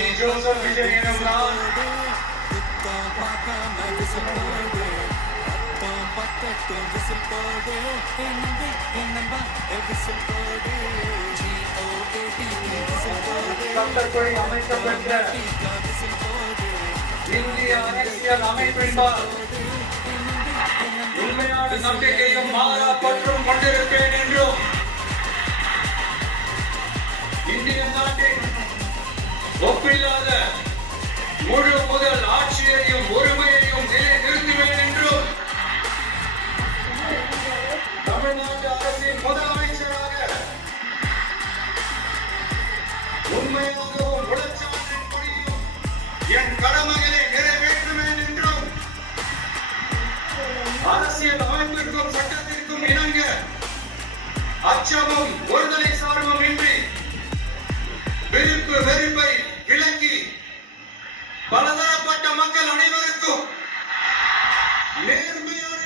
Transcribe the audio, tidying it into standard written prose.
C Joseph Vijay எனும் நான் சட்டப்படி அமைக்கப்பட்ட இந்திய அரசியல் அமைப்பின்பால் உண்மையான நம்பிக்கையும் மாறா பற்றும் கொண்டிருப்பேன் என்றும் இந்திய நாட்டின் ஒப்பில்லாத முழு முதல் ஆட்சியையும் ஒருமையையும் நிலைநிறுத்துவேன் என்றும் தமிழ்நாட்டு அரசின் முதலமைச்சராக உண்மையாகவும் உளச்சான்றின் படியும் என் கடமைகளை நிறைவேற்றுவேன் என்றும் அரசியல் அமைப்பிற்கும் சட்டத்திற்கும் இணங்க அச்சமும் ஒருதலை சார்பும் இன்றி விருப்பு வெறுப்பை விலக்கி பலதரப்பட்ட மக்கள் அனைவருக்கும் நேர்மையான